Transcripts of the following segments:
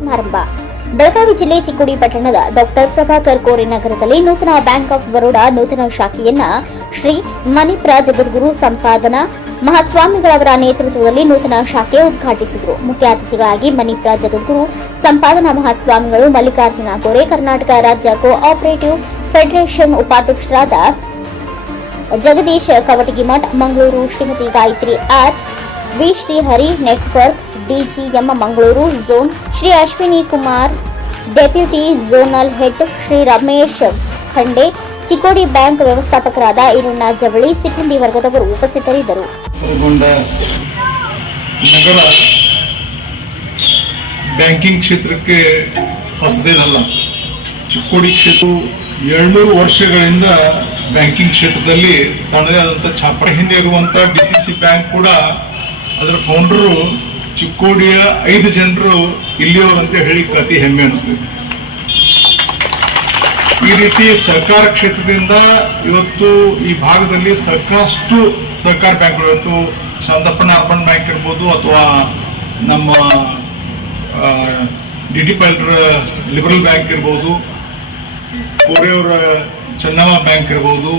ಸಮಾರಂಭ ಬೆಳಗಾವಿ ಜಿಲ್ಲೆ ಚಿಕ್ಕೋಡಿ ಪಟ್ಟಣದ ಡಾಕ್ಟರ್ ಪ್ರಭಾಕರ್ ಕೋರೆ ನಗರದಲ್ಲಿ ನೂತನ ಬ್ಯಾಂಕ್ ಆಫ್ ಬರೋಡಾ ನೂತನ ಶಾಖೆಯನ್ನ ಶ್ರೀ ಮಣಿಪ್ರ ಜಗದ್ಗುರು ಸಂಪಾದನಾ ಮಹಾಸ್ವಾಮಿಗಳವರ ನೇತೃತ್ವದಲ್ಲಿ ನೂತನ ಶಾಖೆ ಉದ್ಘಾಟಿಸಿದರು. ಮುಖ್ಯ ಅತಿಥಿಗಳಾಗಿ ಮಣಿಪ್ರ ಜಗದ್ಗುರು ಸಂಪಾದನಾ ಮಹಾಸ್ವಾಮಿಗಳು, ಮಲ್ಲಿಕಾರ್ಜುನ ಕೋರೆ, ಕರ್ನಾಟಕ ರಾಜ್ಯ ಕೋಆಪರೇಟಿವ್ ಫೆಡರೇಷನ್ ಉಪಾಧ್ಯಕ್ಷರಾದ Jagadish Kavatagimath, Mangaluru Shrimati Gayatri R, V Shrihari network DGM Mangaluru zone Shri Ashwini Kumar, deputy zonal head Shri Ramesh Khande, Chikkodi bank ವ್ಯವಸ್ಥಾಪಕರಾದ ಈರಣ್ಣ ಜವಳಿ, ಸಿಬ್ಬಂದಿ ವರ್ಗದವರು ಉಪಸ್ಥಿತರಿದ್ದರು. ನಗರ ಬ್ಯಾಂಕಿಂಗ್ ಕ್ಷೇತ್ರಕ್ಕೆ ಹೊಸದೇನಲ್ಲ. ಚಿಕ್ಕೋಡಿ ಕ್ಷೇತ್ರ 700 ವರ್ಷಗಳಿಂದ ಬ್ಯಾಂಕಿಂಗ್ ಕ್ಷೇತ್ರದಲ್ಲಿ ತನ್ನದೇ ಆದಂತಹ ಛಾಪರ ಹಿಂದೆ ಇರುವಂತಹ ಡಿಸಿಸಿ ಬ್ಯಾಂಕ್ ಕೂಡ ಅದರ ಫೌಂಡರು ಚಿಕ್ಕೋಡಿಯ 5 ಜನರು ಇಲ್ಲಿಯವರಂತ ಹೇಳಿ ಅತಿ ಹೆಮ್ಮೆ ಅನಿಸ್ತದೆ. ಈ ರೀತಿ ಸರ್ಕಾರ ಕ್ಷೇತ್ರದಿಂದ ಇವತ್ತು ಈ ಭಾಗದಲ್ಲಿ ಸಾಕಷ್ಟು ಸಹಕಾರ ಬ್ಯಾಂಕ್ಗಳು, ಇವತ್ತು ಶಾಂತಪ್ಪನ ಅರ್ಬನ್ ಬ್ಯಾಂಕ್ ಇರ್ಬೋದು, ಅಥವಾ ನಮ್ಮ ಡಿ ಪೈಲ್ರ ಲಿಬರಲ್ ಬ್ಯಾಂಕ್ ಇರ್ಬೋದು, ಕೋರೆಯವರ ಚೆನ್ನಮ್ಮ ಬ್ಯಾಂಕ್ ಇರ್ಬೋದು,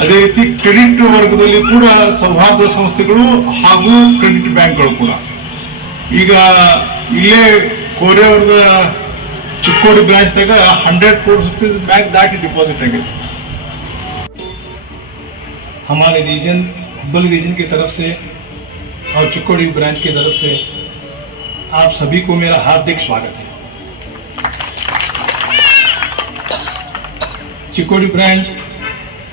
ಅದೇ ರೀತಿ ಕ್ರೆಡಿಟ್ ವರ್ಗದಲ್ಲಿ ಕೂಡ ಸೌಹಾರ್ದ ಸಂಸ್ಥೆಗಳು ಹಾಗೂ ಕ್ರೆಡಿಟ್ ಬ್ಯಾಂಕ್ಗಳು ಕೂಡ. ಈಗ ಇಲ್ಲೇ ಕೋರೆಯವರದ ಚಿಕ್ಕೋಡಿ ಬ್ರಾಂಚ್ ದಾಗ 100 crore रुपीज बैंक दाटी डिपॉजिट आगे. हमारे रीजन हुबली रीजन की तरफ से और चिक्कोडी ब्रांच की तरफ से आप सभी को मेरा हार्दिक स्वागत है. चिक्कोडी ब्रांच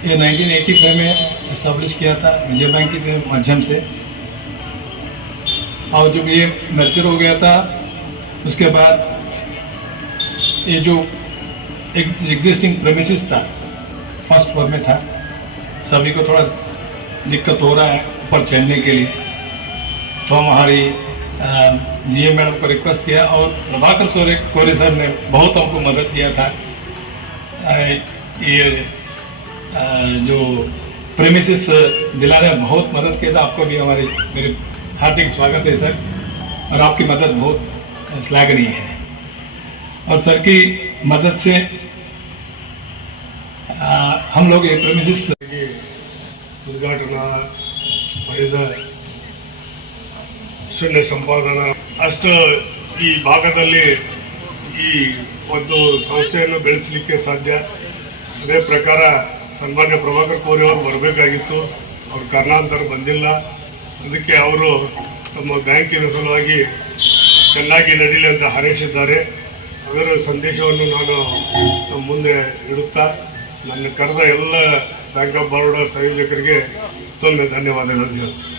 ये 1985 में इस्टेब्लिश किया था विजय बैंक के माध्यम से, और जब ये मर्जर हो गया था उसके बाद ये जो एग्जिस्टिंग प्रेमिसेस था फर्स्ट फ्लोर में था, सभी को थोड़ा दिक्कत हो रहा है ऊपर चढ़ने के लिए. तो हमारी जीएम मैडम को रिक्वेस्ट किया और प्रभाकर कोरे सर ने बहुत हमको मदद किया था. ये जो प्रेमिसेस दिलाने में बहुत मदद किया था. आपको भी मेरे हार्दिक स्वागत है सर, और आपकी मदद बहुत श्लाघनीय है. और सर की मदद से हम लोग ये प्रेमिसेस ಉದ್ಘಾಟನಾ ಮಾಡಿದ ಶೂನ್ಯ ಸಂಪಾದನಾ ಅಷ್ಟು ಈ ಭಾಗದಲ್ಲಿ ಈ ಒಂದು ಸಂಸ್ಥೆಯನ್ನು ಬೆಳೆಸಲಿಕ್ಕೆ ಸಾಧ್ಯ. ಅದೇ ಪ್ರಕಾರ ಸನ್ಮಾನ್ಯ ಪ್ರಭಾಕರ್ ಕೋರೆ ಅವರು ಬರಬೇಕಾಗಿತ್ತು, ಅವ್ರ ಕಾರಣಾಂತರ ಬಂದಿಲ್ಲ. ಅದಕ್ಕೆ ಅವರು ತಮ್ಮ ಬ್ಯಾಂಕಿನ ಸಲುವಾಗಿ ಚೆನ್ನಾಗಿ ನಡೀಲಿ ಅಂತ ಹಾರೈಸಿದ್ದಾರೆ. ಅದರ ಸಂದೇಶವನ್ನು ನಾನು ನಮ್ಮ ಮುಂದೆ ಇಡುತ್ತಾ ನನ್ನ ಕರೆದ ಎಲ್ಲ ಬ್ಯಾಂಕ್ ಆಫ್ ಬರೋಡಾ ಸಂಯೋಜಕರಿಗೆ ಮತ್ತೊಮ್ಮೆ ಧನ್ಯವಾದಗಳು ಹೇಳ್ತೀನಿ.